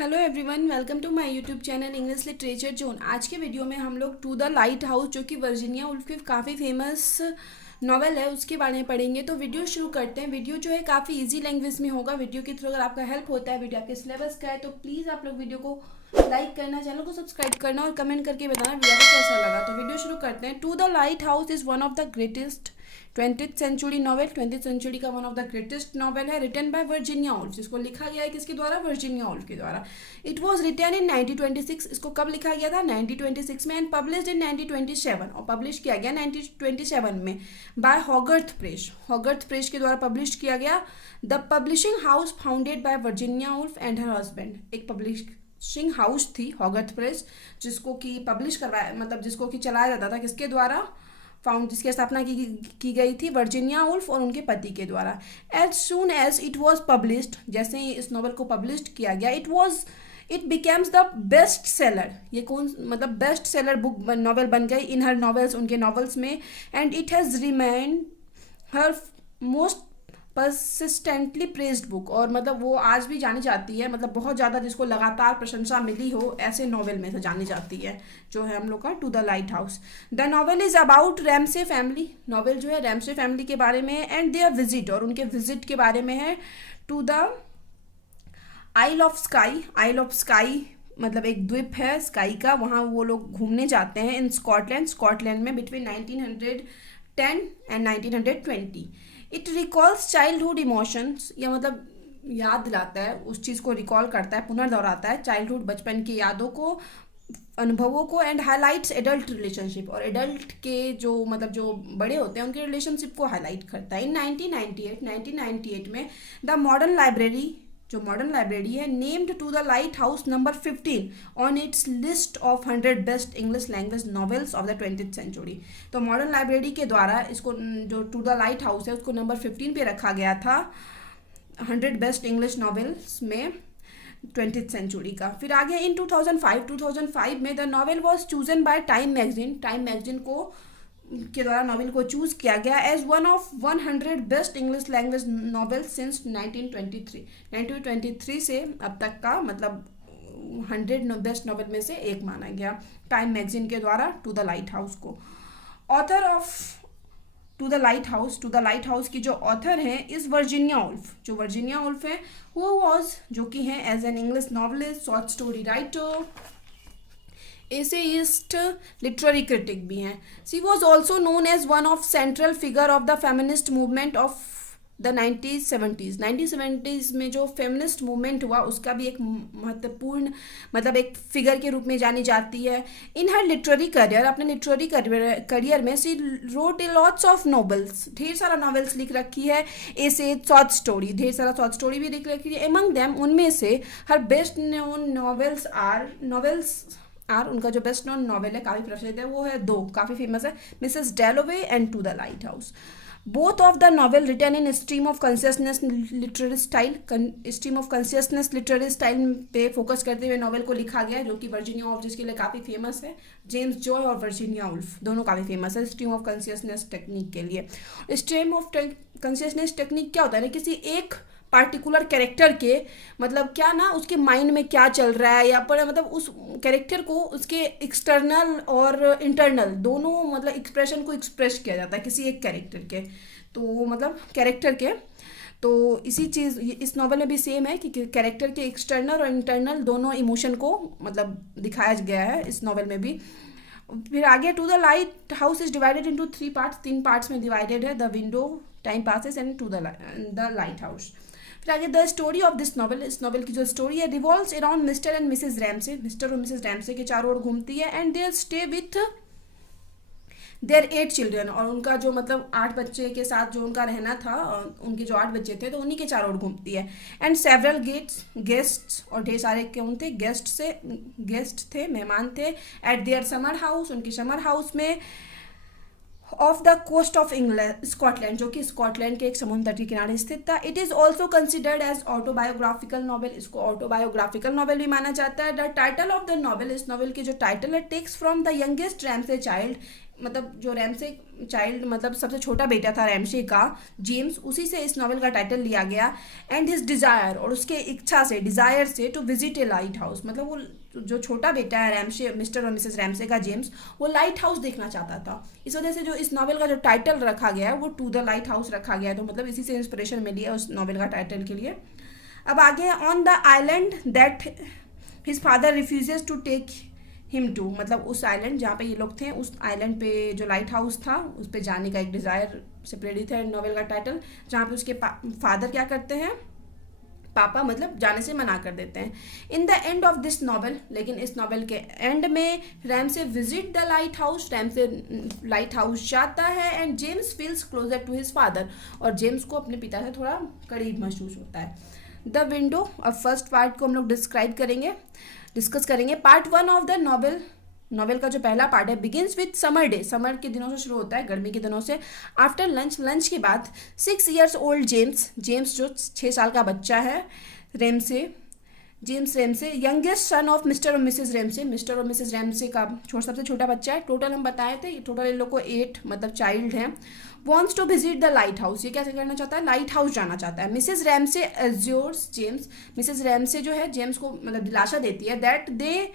Hello everyone, welcome to my YouTube channel English literature zone. आज के video में हम लोग टू द लाइट हाउस, जो कि वर्जीनिया वुल्फ की काफ़ी फेमस नॉवेल है, उसके बारे में पढ़ेंगे। तो वीडियो शुरू करते हैं। वीडियो जो है काफ़ी इजी लैंग्वेज में होगा। वीडियो के थ्रू अगर आपका हेल्प होता है, वीडियो आपके सिलेबस का है, तो प्लीज़ आप लोग वीडियो को लाइक करना, चैनल को सब्सक्राइब करना और कमेंट करके बताना वीडियो को कैसा लगा। तो वीडियो शुरू करते हैं। To the lighthouse is one of the greatest 20th century novel. 20th century का one of the greatest novel है, रिटन बाय वर्जीनिया वुल्फ। इसको लिखा गया है किसके द्वारा? वर्जीनिया वुल्फ के द्वारा। It was written in 1926। इसको कब लिखा गया था? 1926 में। एंड पब्लिश्ड इन 1927, और पब्लिश किया गया 1927 में बाय हॉगर्थ प्रेस। हॉगर्थ प्रेस के द्वारा पब्लिश किया गया। The publishing house founded by Virginia wolf and her husband. एक पब्लिशिंग हाउस थी हॉगर्थ प्रेस, जिसको कि पब्लिश करवाया, मतलब जिसको कि चलाया जाता था किसके द्वारा? जिसकी स्थापना की गई थी वर्जीनिया वुल्फ और उनके पति के द्वारा। As soon as it was published, जैसे ही इस नॉवल को पब्लिश किया गया, it becomes the best seller. ये कौन, मतलब बेस्ट सेलर बुक नॉवल बन गई इन हर नॉवेल्स, उनके नॉवेल्स में। And it has remain her most persistently praised book, और मतलब वो आज भी जानी जाती है, मतलब बहुत ज़्यादा जिसको लगातार प्रशंसा मिली हो, ऐसे नॉवेल में से जानी जाती है, जो है हम लोग का to the lighthouse. The novel is about Ramsay family. Novel जो है रैमसे फैमिली के बारे में है, एंड देयर विजिट, और उनके विजिट के बारे में है, to the Isle of Skye. Isle of Skye मतलब एक द्वीप है स्काई का, वहाँ वो लोग घूमने जाते हैं इन स्कॉटलैंड। स्कॉटलैंड में between 1910 and 1920। It recalls childhood emotions, या मतलब याद दिलाता है, उस चीज़ को रिकॉल करता है, पुनर्दोहराता है चाइल्डहुड, बचपन की यादों को, अनुभवों को। एंड हाईलाइट्स एडल्ट रिलेशनशिप, और एडल्ट के जो मतलब जो बड़े होते हैं उनके रिलेशनशिप को हाईलाइट करता है। इन 1998 में द मॉडर्न लाइब्रेरी, जो मॉडर्न लाइब्रेरी है, named to the lighthouse number 15 on its list of 100 best English language novels of the 20th century. तो मॉडर्न लाइब्रेरी के द्वारा इसको, जो टू द लाइट हाउस है, उसको नंबर 15 पे रखा गया था 100 बेस्ट इंग्लिश नॉवेल्स में 20th सेंचुरी का। फिर आगे इन 2005 में the novel was chosen by Time magazine. Time magazine को के द्वारा नॉवेल को चूज किया गया as one of 100 best English language novel since 1923। 1923 से अब तक का मतलब 100 बेस्ट नॉवेल में से एक माना गया टाइम मैगजीन के द्वारा टू द लाइट हाउस को। Author of to the lighthouse की जो ऑथर हैं इज वर्जीनिया वुल्फ। जो वर्जीनिया वुल्फ है, हु वॉज, जो कि हैं as an English novelist, short story writer, essayist, literary critic भी हैं। She was also known as one of central figure of the feminist movement of the 1970s में जो feminist movement हुआ, उसका भी एक महत्वपूर्ण, मतलब एक फिगर के रूप में जानी जाती है। इन हर लिटरेरी करियर, अपने लिटरेरी करियर में she wrote a lots of novels, ढेर सारा नॉवेल्स लिख रखी है। ऐसे शॉर्ट स्टोरी, ढेर सारा शॉर्ट स्टोरी भी लिख रखी है। एमंग देम, उनमें से her best known novels are उनका जो बेस्ट नोन नॉवेल है, काफ़ी प्रसिद्ध है, वो है, दो काफ़ी फेमस है, Mrs Dalloway and to the lighthouse. Both of the novel written in stream of consciousness literary style. Stream of consciousness literary style पे फोकस करते हुए नॉवेल को लिखा गया है, जो कि वर्जीनिया वुल्फ जिसके लिए काफ़ी फेमस है। जेम्स जॉय और वर्जीनिया वुल्फ दोनों काफ़ी फेमस है स्ट्रीम ऑफ कॉन्शियसनेस टेक्निक के लिए। स्ट्रीम ऑफ कॉन्शियसनेस टेक्निक क्या होता है ना, किसी एक पार्टिकुलर कैरेक्टर के, मतलब क्या ना, उसके माइंड में क्या चल रहा है, या पर मतलब उस कैरेक्टर को उसके एक्सटर्नल और इंटरनल दोनों मतलब एक्सप्रेशन को एक्सप्रेस किया जाता है किसी एक कैरेक्टर के, तो मतलब कैरेक्टर के। तो इसी चीज़ इस नॉवल में भी सेम है कि कैरेक्टर के एक्सटर्नल और इंटरनल दोनों इमोशन को मतलब दिखाया गया है इस नॉवल में भी। फिर आगे to the lighthouse is divided into 3 parts, 3 parts में डिवाइडेड है, the window, time passes and to the lighthouse. फिर आगे the story of this novel, इस नॉवल की जो स्टोरी है, revolves around mister and Mrs Ramsay. Mister और Mrs Ramsay के चारों ओर घूमती है। And there stay with their 8 children, और उनका जो मतलब 8 बच्चे के साथ जो उनका रहना था, उनके जो 8 बच्चे थे, तो उन्हीं के चारों ओर घूमती है। एंड सेवरल गेस्ट्स, और ढेर सारे कौन थे? गेस्ट थे, मेहमान थे। एट देयर समर हाउस, उनके समर हाउस में, off the coast of England, Scotland, जो कि स्कॉटलैंड के एक समुद्र तट के किनारे स्थित था। It is also considered as autobiographical novel, इसको ऑटोबायोग्राफिकल नॉवेल भी माना जाता है। The title of the novel, इस नॉवेल की जो टाइटल है, takes from the youngest Ramsay child, मतलब जो रैमसे चाइल्ड मतलब सबसे छोटा बेटा था रैमसे का, जेम्स, उसी से इस नॉवेल का टाइटल लिया गया। एंड हिज डिज़ायर, और उसके इच्छा से, डिज़ायर से, to visit a lighthouse, मतलब वो जो छोटा बेटा है रैमसे, मिस्टर और मिसेस रैमसे का, जेम्स, वो लाइट हाउस देखना चाहता था। इस वजह से जो इस नॉवेल का जो टाइटल रखा गया है वो टू द लाइट हाउस रखा गया है। तो मतलब इसी से इंस्पिरेशन मिली है उस नॉवेल का टाइटल के लिए। अब आगे है on the island that his father refuses to take him to, मतलब उस आइलैंड जहाँ पे ये लोग थे, उस आइलैंड पे जो लाइट हाउस था उस पे जाने का एक डिज़ायर से प्रेरित है नॉवेल का टाइटल, जहाँ पे उसके फादर क्या करते हैं, पापा मतलब जाने से मना कर देते हैं। In the end of this novel, लेकिन इस नॉवल के एंड में Ramsay visit the lighthouse, Ramsay lighthouse जाता है। And James feels closer to his father, और जेम्स को अपने पिता से थोड़ा करीब महसूस होता है। द विंडो, अब फर्स्ट पार्ट को हम लोग डिस्कस करेंगे। पार्ट 1 ऑफ द नॉवेल का जो पहला पार्ट है begins with summer day, summer के दिनों से शुरू होता है, गर्मी के दिनों से। आफ्टर लंच के बाद 6 years ओल्ड जेम्स जो 6 साल का बच्चा है, James Ramsay, youngest son of mister और मिसेस रेमसे का सबसे छोटा बच्चा है। टोटल हम बताए थे, टोटल इन लोग को 8 मतलब चाइल्ड हैं। Wants to visit the lighthouse, ये कैसे करना चाहता है, लाइट हाउस जाना चाहता है। Mrs Ramsay assures James, Mrs Ramsay जो है जेम्स को मतलब दिलासा देती है that they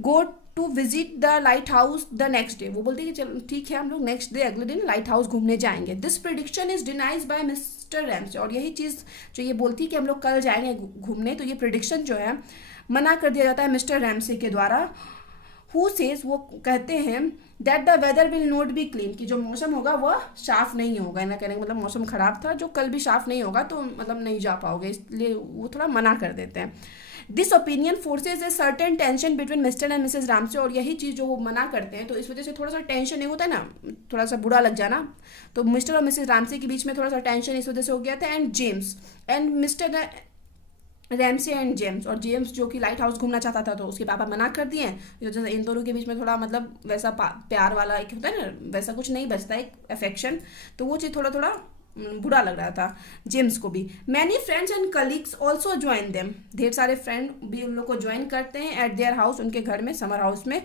go to visit the lighthouse the next day, वो बोलती है कि चलो ठीक है हम लोग नेक्स्ट डे, अगले दिन लाइट हाउस घूमने जाएंगे। This prediction is denies by Mr Ramsay, और यही चीज़ जो ये बोलती है कि हम लोग कल जाएंगे घूमने, तो ये प्रिडिक्शन जो है मना कर दिया जाता है मिस्टर रैमसे के द्वारा। हु सेज, वो कहते हैं that the weather will not be clean, कि जो मौसम होगा वह साफ नहीं होगा, ना कहने मतलब मौसम खराब था, जो कल भी साफ नहीं होगा तो मतलब नहीं जा पाओगे, इसलिए वो थोड़ा मना कर देते हैं। This opinion forces a certain tension between mister and Mrs Ramsay, और यही चीज़ जो वो मना करते हैं तो इस वजह से थोड़ा सा टेंशन नहीं होता है ना, थोड़ा सा बुरा लग जाना, तो मिस्टर और मिसेस रैमसे के बीच में थोड़ा सा टेंशन इस वजह से हो गया था। And James and mister Ramsay and James, और जेम्स जो कि लाइट हाउस घूमना चाहता था तो उसके पापा मना कर दिए, जो इन दोनों के बीच में थोड़ा मतलब वैसा प्यार वाला एक होता है ना, वैसा कुछ नहीं बचता, एक अफेक्शन, तो वो चीज़ थोड़ा थोड़ा बुरा लग रहा था जेम्स को भी। Many friends and colleagues also join them, ढेर सारे फ्रेंड भी उन लोग को ज्वाइन करते हैं एट देयर हाउस, उनके घर में, समर हाउस में।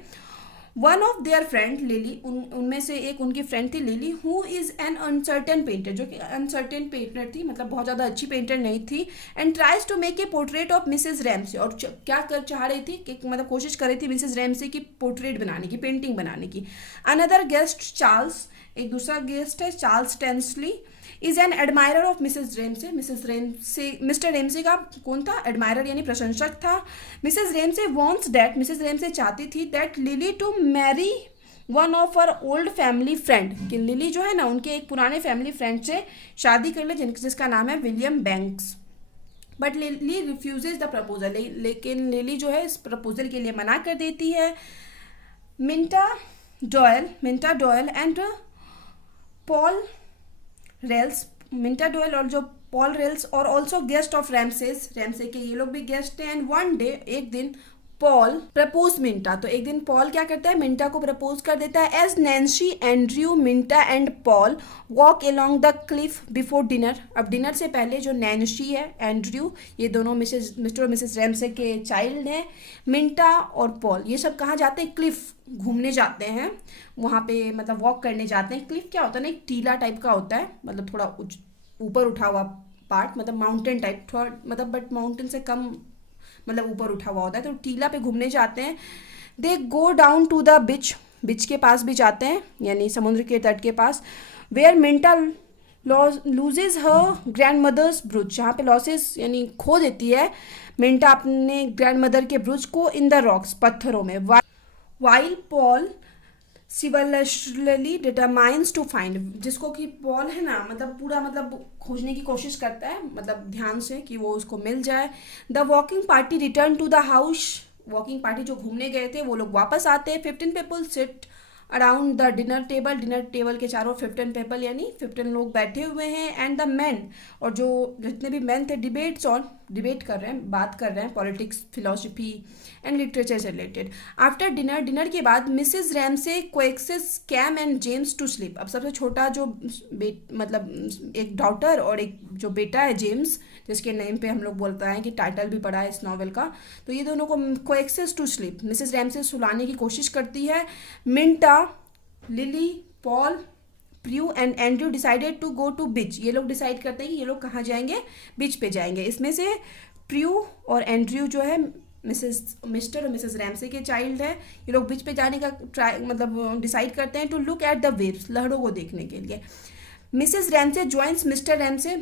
One of their friend lily, उनमें से एक उनकी फ्रेंड थी lily, who is an uncertain painter, जो कि अनसर्टेन पेंटर थी, मतलब बहुत ज़्यादा अच्छी पेंटर नहीं थी। And tries to make a portrait of Mrs Ramsay, और क्या कर चाह रही थी कि मतलब कोशिश कर रही थी मिसेस रैमसे की पोर्ट्रेट बनाने की, पेंटिंग बनाने की। अनदर गेस्ट चार्ल्स, एक दूसरा गेस्ट है Charles Tansley, is an admirer of Mrs Ramsay, Mr Ramsay का कौन था, एडमायरर यानी प्रशंसक था। Mrs Ramsay wants that, Mrs Ramsay चाहती थी that Lily to marry one of her old family friend, कि लिली जो है ना उनके एक पुराने फैमिली फ्रेंड से शादी कर ले जिसका नाम है William banks. But lily refuses the proposal, लेकिन लिली जो है इस प्रपोजल के लिए मना कर देती है। Minta Doyle and Paul Rayley, Minta Doyle और जो पॉल रेल्स और ऑल्सो गेस्ट ऑफ रैमसे के ये लोग भी गेस्ट हैं। एंड वन डे, एक दिन, पॉल प्रपोज मिंटा, तो एक दिन पॉल क्या करता है, मिंटा को प्रपोज कर देता है। As Nancy, Andrew, Minta and Paul walk along the cliff before dinner, अब डिनर से पहले जो नैन्सी है, एंड्रयू, ये दोनों मिस्टर और मिसेस रैमसे के चाइल्ड हैं, मिंटा और पॉल, ये सब कहाँ जाते हैं, क्लिफ घूमने जाते हैं, वहाँ पे मतलब वॉक करने जाते हैं। क्लिफ क्या होता है ना, एक टीला टाइप का होता है, मतलब थोड़ा ऊपर उठा हुआ पार्ट, मतलब माउंटेन टाइप, थोड़ा मतलब बट माउंटेन से कम मतलब ऊपर उठा हुआ होता है, तो टीला पे घूमने जाते हैं। They go down to the beach के पास भी जाते हैं, यानी समुद्र के तट के पास। Where Minta loses her grandmother's brooch, जहाँ पे लॉसेस यानी खो देती है मिंटा अपने ग्रैंड मदर के ब्रूच को, इन द रॉक्स, पत्थरों में। While Paul civilly determines to find, जिसको कि पॉल है ना मतलब पूरा मतलब खोजने की कोशिश करता है, मतलब ध्यान से कि वो उसको मिल जाए। The walking party return to the house, walking party जो घूमने गए थे वो लोग वापस आते हैं। 15 people sit around the dinner table के चारों 15 पीपल यानी 15 लोग बैठे हुए हैं। एंड द मैन, और जो जितने भी मैन थे, डिबेट कर रहे हैं, बात कर रहे हैं पॉलिटिक्स, फिलोसफी एंड लिटरेचर से रिलेटेड। आफ्टर डिनर के बाद Mrs Ramsay coaxes Cam and James to sleep, अब सबसे छोटा जो मतलब एक डॉटर और एक जो बेटा है जेम्स, जिसके नेम पे हम लोग बोलते हैं कि टाइटल भी पढ़ा है इस नॉवेल का, तो ये दोनों को coaxes to sleep, Mrs Ramsay सुलाने की कोशिश करती है। Lily, Paul, Prue and Andrew decided to go to beach. ये लोग डिसाइड करते हैं कि ये लोग कहाँ जाएंगे, बीच पे जाएंगे। इसमें से प्रू और एंड्रयू जो है मिस्टर और मिसेस रैमसे के चाइल्ड है। ये लोग बीच पे जाने का मतलब डिसाइड करते हैं to look at the waves, लहरों को देखने के लिए। Mrs Ramsay joins Mr Ramsay.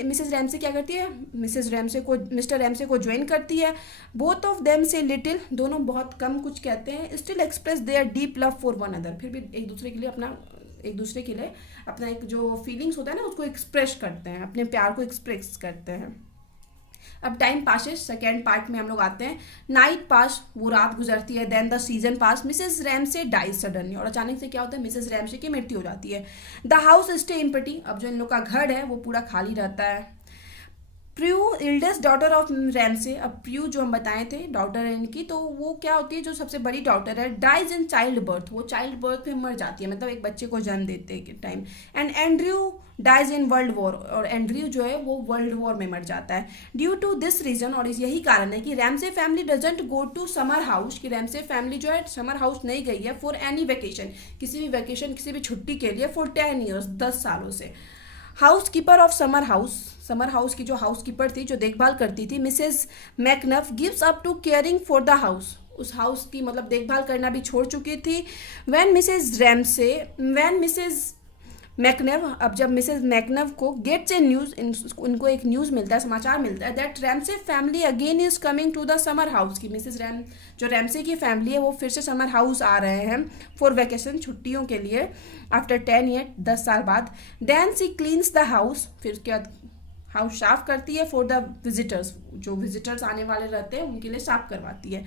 Mrs Ramsay क्या करती है, मिसेस रैमसे को मिस्टर रैमसे को ज्वाइन करती है। Both of them say little, दोनों बहुत कम कुछ कहते हैं। Still express their deep love for one other, फिर भी एक दूसरे के लिए अपना एक जो फीलिंग्स होता है ना उसको एक्सप्रेस करते हैं, अपने प्यार को एक्सप्रेस करते हैं। अब टाइम पासेस, सेकेंड पार्ट में हम लोग आते हैं। नाइट पास, वो रात गुजरती है। Then the season pass, Mrs Ramsay dies suddenly, और अचानक से क्या होता है, मिसेस रैमसे की मृत्यु हो जाती है। द हाउस स्टे एम्प्टी, अब जो इन लोग का घर है वो पूरा खाली रहता है। प्रू इल्डेस्ट डॉटर ऑफ रैमसे, अब प्रू जो हम बताए थे डॉटर है इनकी, तो वो क्या होती है, जो सबसे बड़ी डॉटर है, डाइज इन चाइल्ड बर्थ, वो चाइल्ड बर्थ में मर जाती है, मतलब एक बच्चे को जन्म देते के time. And Andrew dies in world war, और एंड्रयू जो है वो वर्ल्ड वॉर में मर जाता है। ड्यू टू दिस रीजन, और यही कारण है कि Ramsay family doesn't go to summer house, कि रैमसे फैमिली जो है समर हाउस नहीं गई है फॉर एनी वेकेशन, किसी भी वेकेशन, किसी भी छुट्टी के लिए, फॉर 10 ईयर्स, 10 सालों से। Housekeeper of summer house की जो हाउस कीपर थी, जो देखभाल करती थी, Mrs McNab gives up to caring for the house, उस हाउस की मतलब देखभाल करना भी छोड़ चुकी थी। व्हेन मिसेस मैकनव, अब जब मिसेस मैकनव को गेट्स ए न्यूज़, उनको एक न्यूज़ मिलता है, समाचार मिलता है, that Ramsay family again is coming to the summer house, की जो रैमसे की फैमिली है वो फिर से समर हाउस आ रहे हैं फॉर वेकेशन, छुट्टियों के लिए, आफ्टर 10 ईयर, 10 साल बाद। Then she cleans the house, फिर उसके बाद हाउस साफ करती है फॉर द विजिटर्स, जो विजिटर्स आने वाले रहते हैं उनके लिए साफ करवाती है।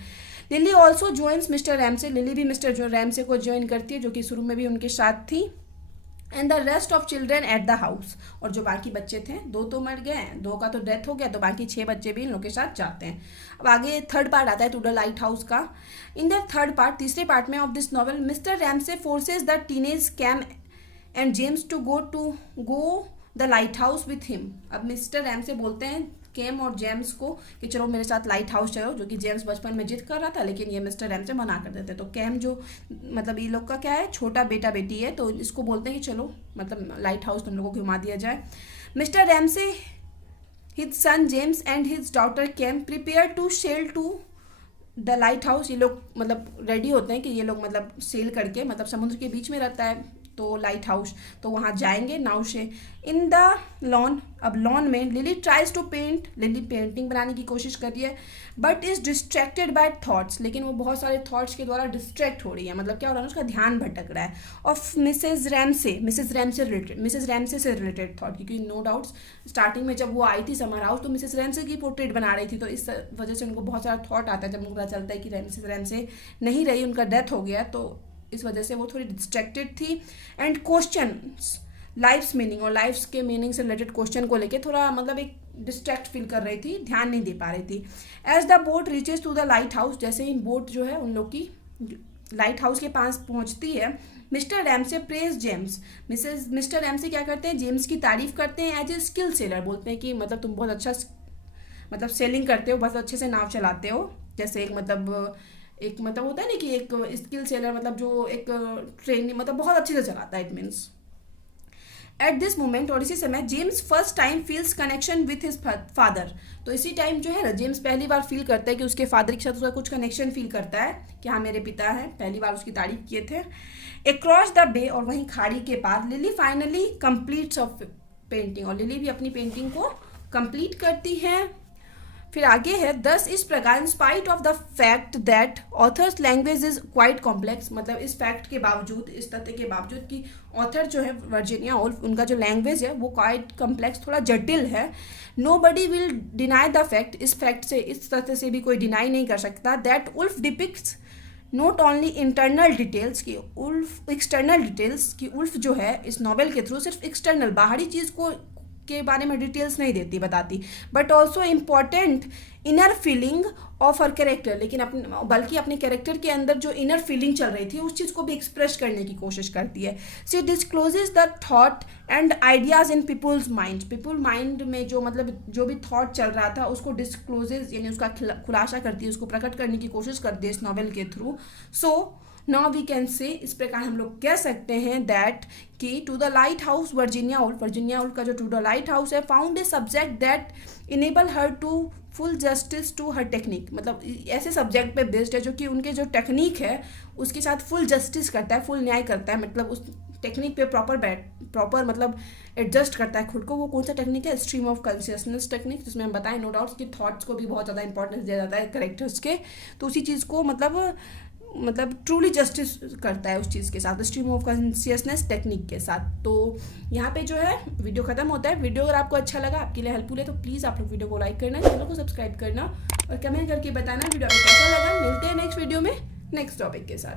Lily also joins Mr Ramsay, Lily भी मिस्टर जो रैमसे को ज्वाइन करती है, जो कि शुरू में भी उनके साथ थी। And the rest of children at the house, और जो बाकी बच्चे थे, 2 तो मर गए हैं, 2 का तो डेथ हो गया, तो बाकी 6 बच्चे भी इन लोग के साथ जाते हैं। अब आगे थर्ड पार्ट आता है टू द लाइट हाउस का। इन द थर्ड पार्ट, तीसरे पार्ट में of this novel, Mr Ramsay forces the teenage Cam and James to go the lighthouse with him. अब मिस्टर रैमसे बोलते हैं cam और James को कि चलो मेरे साथ लाइट हाउस चलो, जो कि जेम्स बचपन में जिद कर रहा था, लेकिन ये मिस्टर रैमसे मना कर देते। तो कैम जो मतलब ये लोग का क्या है, छोटा बेटा बेटी है, तो इसको बोलते हैं कि चलो मतलब लाइट हाउस तुम लोगों को घुमा दिया जाए। Mr Ramsay, his son James and his daughter Cam prepare to sail to the lighthouse. ये लोग मतलब रेडी होते हैं कि ये लोग मतलब सेल करके, मतलब समुद्र के बीच में रहता है तो लाइट हाउस, तो वहाँ जाएंगे नाव से। इन द लॉन, अब लॉन में Lily tries to paint, Lily painting बनाने की कोशिश कर रही है, but is distracted by thoughts, लेकिन वो बहुत सारे थॉट्स के द्वारा डिस्ट्रैक्ट हो रही है, मतलब क्या हो रहा है, उसका ध्यान भटक रहा है। ऑफ मिसेस रैमसे से रिलेटेड थॉट, क्योंकि नो डाउट्स स्टार्टिंग में जब वो आई थी समर हाउस तो मिसेस रैमसे की पोर्ट्रेट बना रही थी, तो इस वजह से उनको बहुत सारा थॉट आता है जब उनको पता चलता है कि मिसेस रैमसे नहीं रही, उनका डेथ हो गया, तो इस वजह से वो थोड़ी डिस्ट्रैक्टेड थी। एंड क्वेश्चंस लाइफ्स मीनिंग, और लाइफ्स के मीनिंग से रिलेटेड क्वेश्चन को लेके थोड़ा मतलब एक डिस्ट्रैक्ट फील कर रही थी, ध्यान नहीं दे पा रही थी। As the boat reaches to the lighthouse, जैसे ही बोट जो है उन लोग की लाइट हाउस के पास पहुंचती है, mister Ramsay praise James, mister Ramsay क्या करते हैं, जेम्स की तारीफ करते हैं एज ए स्किल सेलर, बोलते हैं कि मतलब तुम बहुत अच्छा मतलब सेलिंग करते हो, बहुत अच्छे से नाव चलाते हो, जैसे एक मतलब होता है ना कि एक स्किल सेलर मतलब जो एक ट्रेनिंग मतलब बहुत अच्छे से चलाता है, it means. At this moment, और इसी समय James first time feels connection with his father, तो इसी टाइम जो है ना जेम्स पहली बार फील करता है कि उसके फादर के साथ उसका कुछ कनेक्शन फील करता है कि हाँ मेरे पिता हैं, पहली बार उसकी तारीफ किए थे। अक्रॉस द बे, और वहीं खाड़ी के पार, Lily finally completes of painting, और लिली भी अपनी पेंटिंग को कंप्लीट करती है। फिर आगे है, दस इस प्रकार, in spite of the fact that authors language is quite complex, मतलब इस फैक्ट के बावजूद, इस तथ्य के बावजूद कि ऑथर जो है वर्जीनिया वुल्फ, उनका जो लैंग्वेज है वो क्वाइट कॉम्प्लेक्स, थोड़ा जटिल है। Nobody will deny the fact, इस फैक्ट से, इस तथ्य से भी कोई डिनाई नहीं कर सकता, that Woolf depicts not only internal details की उल्फ, एक्सटर्नल डिटेल्स की उल्फ जो है इस नॉवेल के थ्रू सिर्फ एक्सटर्नल बाहरी चीज़ को के बारे में डिटेल्स नहीं देती, बताती, but also important inner feeling of her character, लेकिन बल्कि अपने कैरेक्टर के अंदर जो इनर फीलिंग चल रही थी उस चीज़ को भी एक्सप्रेस करने की कोशिश करती है। She discloses the thought and ideas in people's mind, people mind में जो मतलब जो भी थॉट चल रहा था उसको डिस्क्लोजेज यानी उसका खुलासा करती है, उसको प्रकट करने की कोशिश करती है इस नॉवेल के through. So now we can say, इस प्रकार हम लोग कह सकते हैं दैट कि to the lighthouse Virginia Woolf का जो टू द लाइट हाउस है found a subject that enable her to full justice to her technique, मतलब ऐसे सब्जेक्ट पे बेस्ड है जो कि उनके जो टेक्निक है उसके साथ फुल जस्टिस करता है, फुल न्याय करता है, मतलब उस टेक्निक पे प्रॉपर मतलब एडजस्ट करता है खुद को। वो कौन सा टेक्निक है? स्ट्रीम ऑफ कॉन्शियसनेस टेक्निक, जिसमें हम बताएं नो डाउट कि थॉट्स को भी बहुत ज़्यादा इंपॉर्टेंस दिया जाता है करेक्टर्स के, तो उसी चीज़ को मतलब ट्रूली जस्टिस करता है उस चीज़ के साथ, स्ट्रीम ऑफ कॉन्शियसनेस टेक्निक के साथ। तो यहाँ पे जो है वीडियो खत्म होता है। वीडियो अगर आपको अच्छा लगा, आपके लिए हेल्पफुल है, तो प्लीज़ आप लोग वीडियो को लाइक करना, चैनल को सब्सक्राइब करना और कमेंट करके बताना वीडियो आपको कैसा लगा। मिलते हैं नेक्स्ट वीडियो में नेक्स्ट टॉपिक के साथ।